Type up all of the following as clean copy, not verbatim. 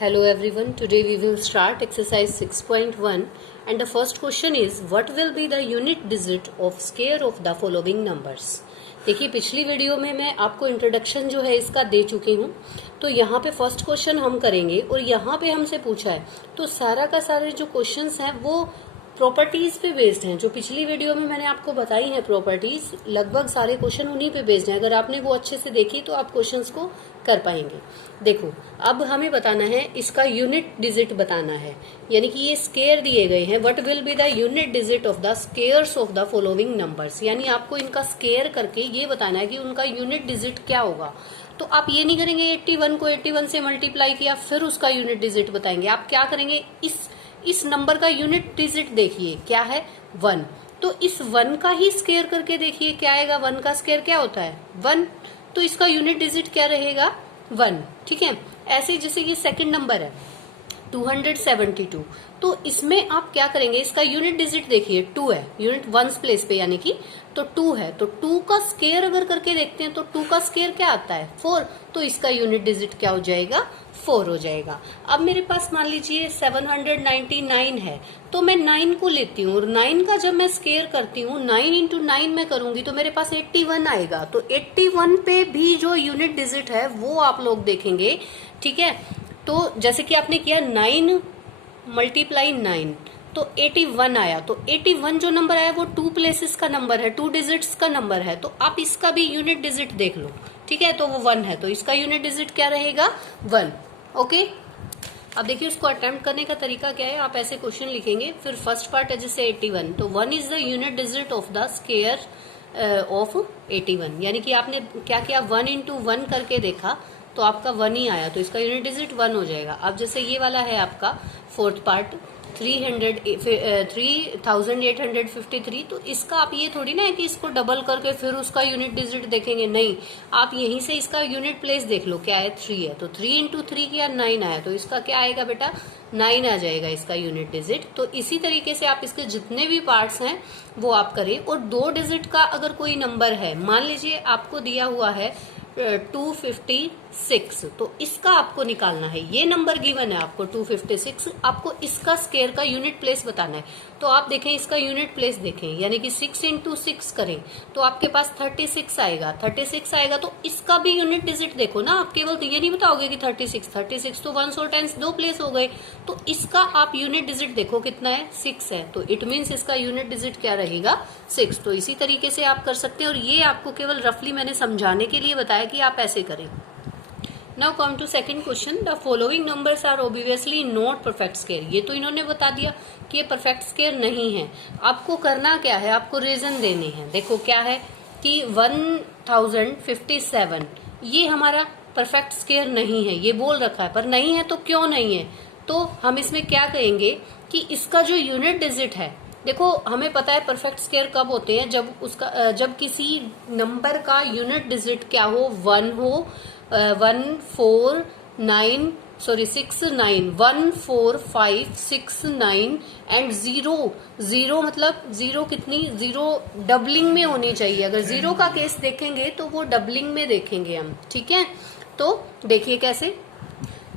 Hello everyone, today we will start exercise 6.1 and the first question is what will be the unit digit of square of the following numbers। देखिए पिछली video में मैं आपको introduction जो है इसका दे चुकी हूँ, तो यहाँ पे फर्स्ट क्वेश्चन हम करेंगे और यहाँ पे हमसे पूछा है तो सारा का सारे जो क्वेश्चंस हैं वो प्रॉपर्टीज पे बेस्ड हैं। जो पिछली वीडियो में मैंने आपको बताई है प्रॉपर्टीज, लगभग सारे क्वेश्चन उन्हीं पे बेस्ड हैं। अगर आपने वो अच्छे से देखी तो आप क्वेश्चंस को कर पाएंगे। देखो अब हमें बताना है इसका यूनिट डिजिट बताना है, यानी कि ये स्केयर दिए गए हैं। What will be the unit digit of the squares of the following numbers, यानी आपको इनका स्केयर करके ये बताना है कि उनका यूनिट डिजिट क्या होगा। तो आप ये नहीं करेंगे 81 को 81 से मल्टीप्लाई किया फिर उसका यूनिट डिजिट बताएंगे। आप क्या करेंगे, इस नंबर का यूनिट डिजिट देखिए क्या है 1, तो इस 1 का ही स्केयर करके देखिए क्या आएगा। 1 का स्केयर क्या होता है 1, तो इसका यूनिट डिजिट क्या रहेगा 1। ठीक है, ऐसे जैसे ये सेकंड नंबर है 272, तो इसमें आप क्या करेंगे, इसका यूनिट डिजिट देखिए 2 है, यूनिट वंस प्लेस पे यानी कि तो 2 है, तो 2 का स्केयर अगर करके देखते हैं तो 2 का स्केयर क्या आता है 4, तो इसका यूनिट डिजिट क्या हो जाएगा 4 हो जाएगा। अब मेरे पास मान लीजिए 799 है, तो मैं 9 को लेती हूँ और 9 का जब मैं स्केयर करती हूँ 9 इंटू 9 में करूंगी तो मेरे पास 81 आएगा। तो 81 पे भी जो यूनिट डिजिट है वो आप लोग देखेंगे। ठीक है, तो जैसे कि आपने किया 9 मल्टीप्लाई 9 तो 81 आया। तो 81 जो नंबर आया वो 2 प्लेसेस का नंबर है, 2 डिजिट्स का नंबर है, तो आप इसका भी यूनिट डिजिट देख लो। ठीक है, तो वो 1 है, तो इसका यूनिट डिजिट क्या रहेगा 1। ओके, अब देखिए उसको अटेम्प्ट करने का तरीका क्या है। आप ऐसे क्वेश्चन लिखेंगे, फिर फर्स्ट पार्ट है जैसे 81, तो 1 is the unit digit of the square of 81, यानी कि आपने क्या किया 1 इंटू 1 करके देखा तो आपका 1 ही आया, तो इसका यूनिट डिजिट 1 हो जाएगा। अब जैसे ये वाला है आपका फोर्थ पार्ट 3853, तो इसका आप ये थोड़ी ना है कि इसको डबल करके फिर उसका यूनिट डिजिट देखेंगे, नहीं, आप यहीं से इसका यूनिट प्लेस देख लो क्या है 3 है, तो 3 इंटू 3 किया 9 आया, तो इसका क्या आएगा बेटा 9 आ जाएगा इसका यूनिट डिजिट। तो इसी तरीके से आप इसके जितने भी पार्ट्स हैं वो आप करें। और 2 डिजिट का अगर कोई नंबर है, मान लीजिए आपको दिया हुआ है 256, तो इसका आपको निकालना है, ये नंबर गिवन है आपको 256, आपको इसका स्केयर का यूनिट प्लेस बताना है। तो आप देखें इसका यूनिट प्लेस देखें, यानी कि 6 इंटू 6 करें तो आपके पास 36 आएगा। 36 आएगा तो इसका भी यूनिट डिजिट देखो ना, आप केवल तो ये नहीं बताओगे कि 36 तो 1 और 10 2 प्लेस हो गए, तो इसका आप यूनिट डिजिट देखो कितना है 6 है, तो इट मीन्स इसका यूनिट डिजिट क्या रहेगा 6। तो इसी तरीके से आप कर सकते हैं, और ये आपको केवल रफली मैंने समझाने के लिए बताया कि आप ऐसे करें। Now come to second question, the following numbers are obviously not perfect square. ये तो इन्होंने बता दिया कि ये परफेक्ट स्केयर नहीं है। आपको करना क्या है, आपको रीजन देने हैं। देखो क्या है कि 1057 ये हमारा परफेक्ट स्केयर नहीं है, ये बोल रखा है, पर नहीं है तो क्यों नहीं है, तो हम इसमें क्या कहेंगे कि इसका जो यूनिट डिजिट है, देखो हमें पता है परफेक्ट स्केयर कब होते हैं, जब किसी नंबर का यूनिट डिजिट क्या हो 1 हो, 149 सॉरी 69 14569 एंड 0 मतलब 0 कितनी 0 डबलिंग में होनी चाहिए। अगर 0 का केस देखेंगे तो वो डबलिंग में देखेंगे हम। ठीक है, तो देखिए कैसे,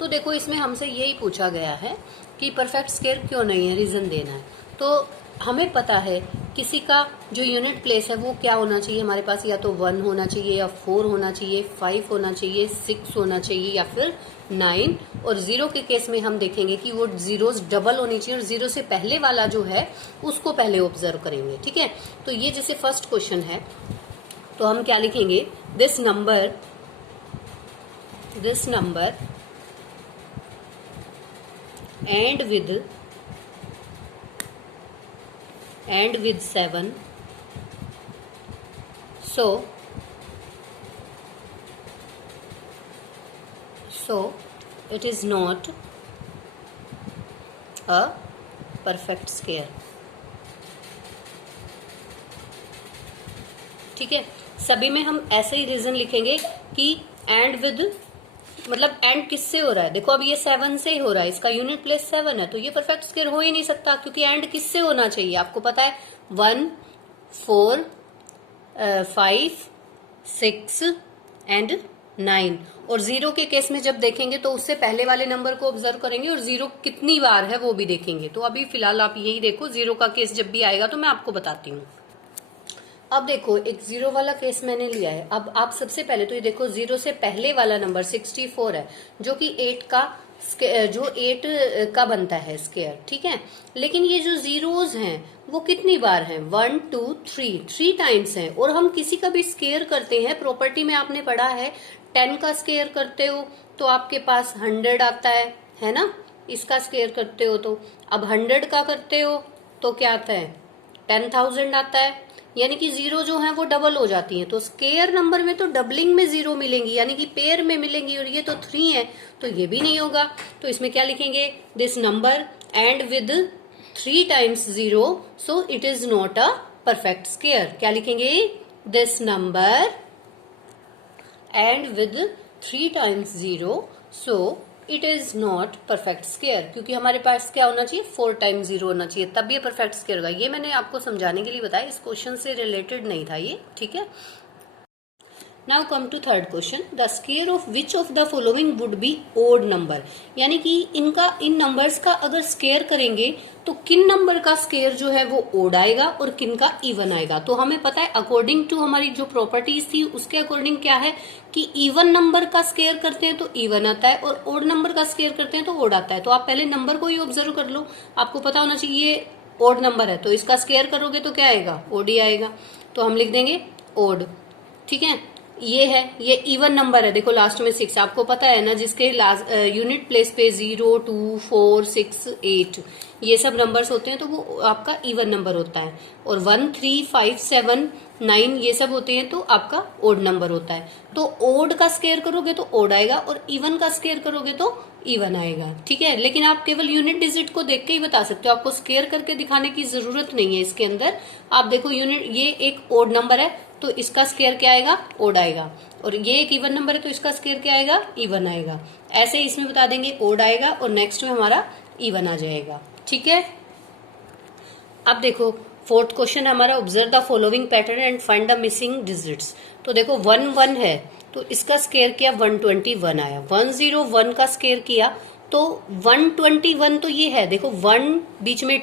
तो देखो इसमें हमसे यही पूछा गया है कि परफेक्ट स्केयर क्यों नहीं है, रीजन देना है। तो हमें पता है किसी का जो यूनिट प्लेस है वो क्या होना चाहिए हमारे पास, या तो 1 होना चाहिए या 4 होना चाहिए, 5 होना चाहिए, 6 होना चाहिए या फिर 9। और 0 के केस में हम देखेंगे कि वो जीरोस डबल होनी चाहिए, और 0 से पहले वाला जो है उसको पहले ऑब्जर्व करेंगे। ठीक है, तो ये जैसे फर्स्ट क्वेश्चन है तो हम क्या लिखेंगे, this number and with 7, so it is not a perfect square। ठीक है, सभी में हम ऐसे ही रीजन लिखेंगे कि एंड विद, मतलब एंड किससे हो रहा है, देखो अब ये 7 से हो रहा है, इसका यूनिट प्लेस 7 है, तो ये परफेक्ट स्केयर हो ही नहीं सकता, क्योंकि एंड किससे होना चाहिए आपको पता है 1 4 5 6 एंड 9। और जीरो के केस में जब देखेंगे तो उससे पहले वाले नंबर को ऑब्जर्व करेंगे और जीरो कितनी बार है वो भी देखेंगे। तो अभी फिलहाल आप यही देखो, जीरो का केस जब भी आएगा तो मैं आपको बताती हूँ। अब देखो एक जीरो वाला केस मैंने लिया है। अब आप सबसे पहले तो ये देखो, जीरो से पहले वाला नंबर 64 है, जो कि 8 का बनता है स्क्वायर, ठीक है। लेकिन ये जो जीरोज हैं वो कितनी बार हैं? 1 2 3 टाइम्स हैं। और हम किसी का भी स्क्वायर करते हैं, प्रॉपर्टी में आपने पढ़ा है 10 का स्क्वायर करते हो तो आपके पास 100 आता है ना। इसका स्क्वायर करते हो तो अब 100 का करते हो तो क्या आता है? 10,000 आता है। यानी कि जीरो जो है वो डबल हो जाती है। तो स्केयर नंबर में तो डबलिंग में जीरो मिलेंगी, यानी कि पेयर में मिलेंगी, और ये तो 3 है तो ये भी नहीं होगा। तो इसमें क्या लिखेंगे? This number and with 3 times zero, so it is not a perfect square. क्या लिखेंगे? This number and with 3 times zero, so it is not perfect square. क्योंकि हमारे पास क्या होना चाहिए? 4 टाइम्स जीरो होना चाहिए, तब ये परफेक्ट स्क्वायर होगा। ये मैंने आपको समझाने के लिए बताया, इस क्वेश्चन से रिलेटेड नहीं था ये, ठीक है। Now come to third question, the square of which of the following would be odd number. यानी कि इन नंबर्स का अगर स्क्वायर करेंगे तो किन नंबर का स्क्वायर जो है वो ओड आएगा और किन का इवन आएगा। तो हमें पता है अकॉर्डिंग टू हमारी जो प्रॉपर्टीज थी उसके अकॉर्डिंग क्या है कि इवन नंबर का स्क्वायर करते हैं तो इवन आता है और ओड नंबर का स्क्वायर करते हैं तो ओड आता है। तो आप पहले नंबर को ही ऑब्जर्व कर लो, आपको पता होना चाहिए ये ओड नंबर है तो इसका स्क्वायर करोगे तो क्या आएगा? ओड ही आएगा। तो हम लिख देंगे ओड, ठीक है। ये है, ये इवन नंबर है, देखो लास्ट में 6, आपको पता है ना, जिसके यूनिट प्लेस पे 0 2 4 6 8 ये सब नंबर्स होते हैं तो वो आपका इवन नंबर होता है। और 1 3 5 7 9 ये सब होते हैं तो आपका ओड नंबर होता है। तो ओड का स्क्वायर करोगे तो ओड आएगा और इवन का स्क्वायर करोगे तो इवन आएगा, ठीक है। लेकिन आप केवल यूनिट डिजिट को देख के ही बता सकते हो, आपको स्क्वायर करके दिखाने की जरूरत नहीं है इसके अंदर। आप देखो यूनिट, ये एक ओड नंबर है तो इसका स्क्वायर क्या आएगा? ओड आएगा। और ये एक इवन नंबर है तो इसका स्क्वायर क्या आएगा? इवन आएगा। ऐसे इसमें बता देंगे ओड आएगा और नेक्स्ट में हमारा इवन आ जाएगा, ठीक है। अब देखो फोर्थ क्वेश्चन हमारा, observe the following pattern and find the missing digits. तो देखो 1 1 है तो इसका स्क्वायर किया 121 आया। 101 का स्क्वायर किया तो 121 तो ये है, देखो 1 बीच में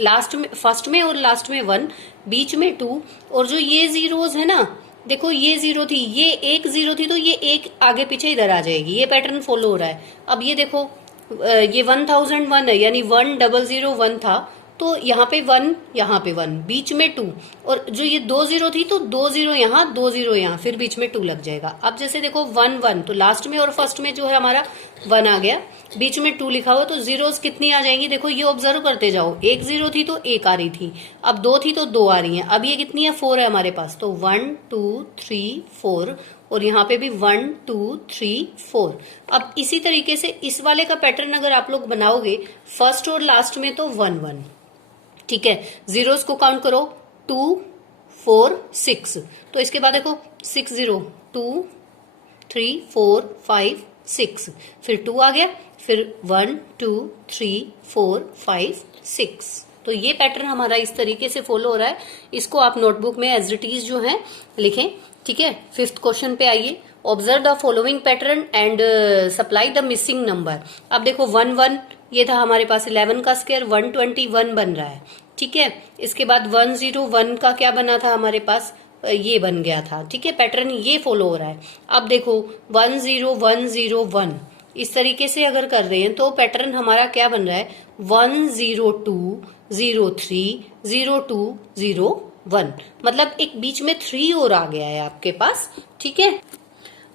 लास्ट में, फर्स्ट में और लास्ट में 1, बीच में 2, और जो ये जीरोज है ना, देखो ये 0 थी, ये एक 0 थी तो ये एक आगे पीछे इधर आ जाएगी, ये पैटर्न फॉलो हो रहा है। अब ये देखो ये 1001 है, यानी 1001 था तो यहाँ पे 1, यहाँ पे 1, बीच में 2, और जो ये 20 थी तो 20 यहाँ 20 यहाँ, फिर बीच में 2 लग जाएगा। अब जैसे देखो 1 1 तो लास्ट में और फर्स्ट में जो है हमारा 1 आ गया, बीच में 2 लिखा हुआ तो जीरोस कितनी आ जाएंगी? देखो ये ऑब्जर्व करते जाओ, एक 0 थी तो एक आ रही थी, अब 2 थी तो 2 आ रही है, अब ये कितनी है? 4 है हमारे पास, तो 1 2 3 4, और यहाँ पे भी 1 2 3 4। अब इसी तरीके से इस वाले का पैटर्न अगर आप लोग बनाओगे फर्स्ट और लास्ट में तो 1 1, ठीक है। जीरोस को काउंट करो 2 4 6, तो इसके बाद देखो 6 0 2 3 4 5 6, फिर 2 आ गया, फिर 1 2 3 4 5 6। तो ये पैटर्न हमारा इस तरीके से फॉलो हो रहा है। इसको आप नोटबुक में एज इट इज जो है लिखें, ठीक है। फिफ्थ क्वेश्चन पे आइए, observe the following pattern and supply the missing number. अब देखो 1 1 ये था हमारे पास, 11 का स्क्वायर 121 बन रहा है, ठीक है। इसके बाद 101 का क्या बना था हमारे पास? ये बन गया था, ठीक है। पैटर्न ये फॉलो हो रहा है। अब देखो 10101 इस तरीके से अगर कर रहे हैं तो पैटर्न हमारा क्या बन रहा है? 102 03 02 01, मतलब एक बीच में 3 और आ गया है आपके पास, ठीक है।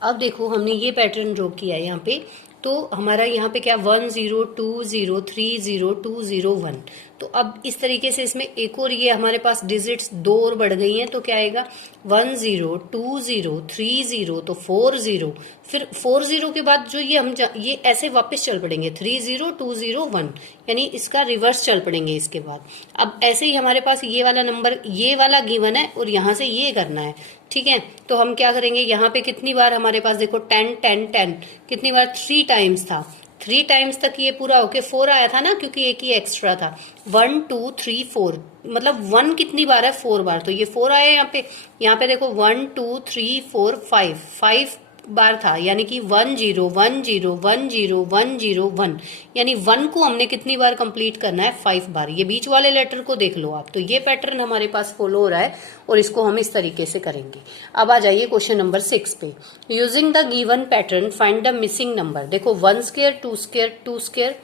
अब देखो हमने ये पैटर्न ड्रॉ किया है यहाँ पे, तो हमारा यहाँ पे क्या 102030201, तो अब इस तरीके से इसमें एक और ये हमारे पास डिजिट्स 2 और बढ़ गई हैं, तो क्या आएगा 102030, तो 40, फिर 40 के बाद जो ये हम ये ऐसे वापस चल पड़ेंगे 30201, यानी इसका रिवर्स चल पड़ेंगे इसके बाद। अब ऐसे ही हमारे पास ये वाला नंबर, ये वाला गिवन है और यहाँ से ये करना है, ठीक है। तो हम क्या करेंगे, यहाँ पे कितनी बार हमारे पास देखो 10 10 10 कितनी बार? 3 टाइम्स था, 3 टाइम्स तक ये पूरा होके 4 आया था ना, क्योंकि एक ही एक्स्ट्रा था। 1 2 3 4, मतलब 1 कितनी बार है? 4 बार, तो ये 4 आया यहाँ पे। यहाँ पे देखो 1 2 3 4 5 बार था, यानी कि 1 0 1 0 1 0 1 0 1, यानी 1 को हमने कितनी बार कंप्लीट करना है, 5 बार। ये बीच वाले लेटर को देख लो आप, तो ये पैटर्न हमारे पास फॉलो हो रहा है और इसको हम इस तरीके से करेंगे। अब आ जाइए क्वेश्चन नंबर 6 पे। Using the given pattern find the missing number. देखो 1 स्क्वायर 2 स्क्वायर 2 स्क्वायर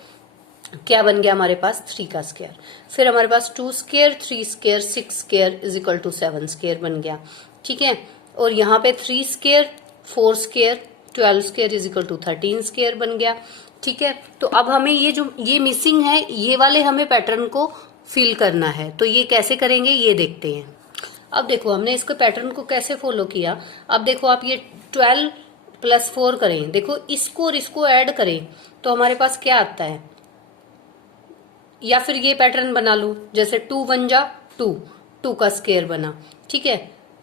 क्या बन गया हमारे पास, 3 का स्क्वायर। फिर हमारे पास 2 square 3 square 6 square is equal to 7 square बन गया, ठीक है। और यहाँ पे 3 square 4 square 12 square is equal to 13 square बन गया, ठीक है। तो अब हमें ये जो ये मिसिंग है, ये वाले हमें पैटर्न को फिल करना है। तो ये कैसे करेंगे ये देखते हैं। अब देखो हमने इसके पैटर्न को कैसे फॉलो किया। अब देखो आप ये 12 + 4 करें, देखो इसको और इसको ऐड करें तो हमारे पास क्या आता है, या फिर ये पैटर्न बना लूं, जैसे 2 1 जा 2, 2 का स्क्वायर बना, ठीक है।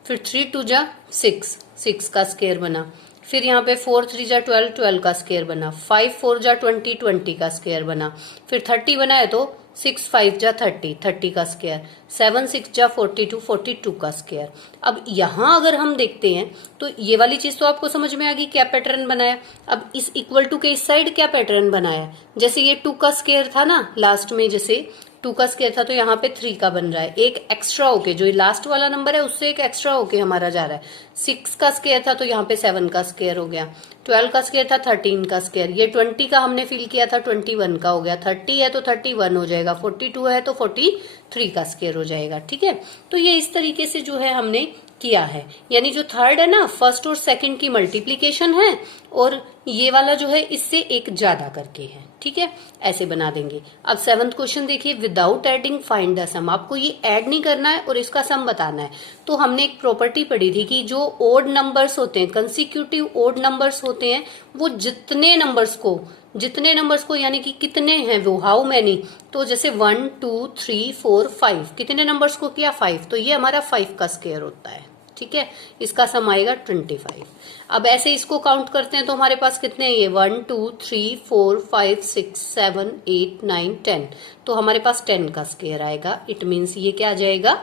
फिर 3 2 जा 6, 6 का स्क्वायर बना। फिर यहाँ पे 4 3 जा 12, 12 का स्क्वायर बना। 5 4 जा 20, 20 का स्क्वायर बना। फिर 30 बनाए तो 6 5 जा 30, 30 का स्क्वायर। 7 6 जा 42, 42 का स्क्वायर। अब यहाँ अगर हम देखते हैं तो ये वाली चीज तो आपको समझ में आ गई, क्या पैटर्न बनाया। अब इस इक्वल टू के इस साइड क्या पैटर्न बनाया, जैसे ये 2 का स्क्वायर था ना लास्ट में, जैसे 2 का स्क्वायर था तो यहाँ पे 3 का बन रहा है, एक एक्स्ट्रा होके, जो लास्ट वाला नंबर है उससे एक एक्स्ट्रा होके हमारा जा रहा है। 6 का स्क्वायर था तो यहाँ पे 7 का स्क्वायर हो गया। 12 का स्क्वायर था 13 का स्क्वायर। ये 20 का हमने फिल किया था 21 का हो गया। 30 है तो 31 हो जाएगा। 42 है तो 43 का स्क्वायर हो जाएगा, ठीक है। तो ये इस तरीके से जो है हमने किया है, यानी जो थर्ड है ना, फर्स्ट और सेकंड की मल्टीप्लीकेशन है और ये वाला जो है इससे एक ज्यादा करके है, ठीक है। ऐसे बना देंगे। अब 7th क्वेश्चन देखिए, विदाउट एडिंग फाइंड द सम। आपको ये ऐड नहीं करना है और इसका सम बताना है। तो हमने एक प्रॉपर्टी पढ़ी थी कि जो ओड नंबर्स होते हैं, कंसिक्यूटिव ओड नंबर्स होते हैं, वो जितने नंबर्स को यानी कि कितने हैं वो, हाउ मैनी, तो जैसे 1 2 3 4 5, कितने नंबर्स को किया, 5, तो ये हमारा 5 का स्क्वायर होता है, ठीक है। इसका सम आएगा 25। अब ऐसे इसको काउंट करते हैं तो हमारे पास कितने हैं ये, 1 2 3 4 5 6 7 8 9 10, तो हमारे पास 10 का स्क्वायर आएगा। इट मीन्स ये क्या आ जाएगा,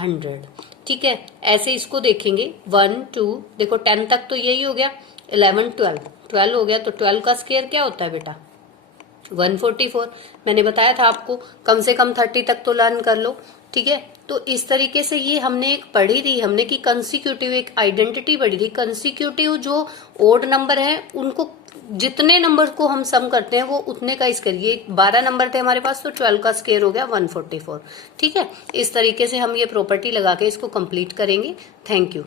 100, ठीक है। ऐसे इसको देखेंगे 1 2, देखो 10 तक तो यही हो गया, 11 12 हो गया, तो 12 का स्क्वायर क्या होता है बेटा, 144। मैंने बताया था आपको कम से कम 30 तक तो लर्न कर लो, ठीक है। तो इस तरीके से ये हमने एक पढ़ी थी हमने कि कंसिक्यूटिव, एक आइडेंटिटी पढ़ी थी। कंसिक्यूटिव जो ओड नंबर है उनको, जितने नंबर को हम सम करते हैं वो उतने का स्क्वायर, ये 12 नंबर थे हमारे पास तो 12 का स्क्वायर हो गया 144, ठीक है। इस तरीके से हम ये प्रॉपर्टी लगा के इसको कंप्लीट करेंगे। Thank you.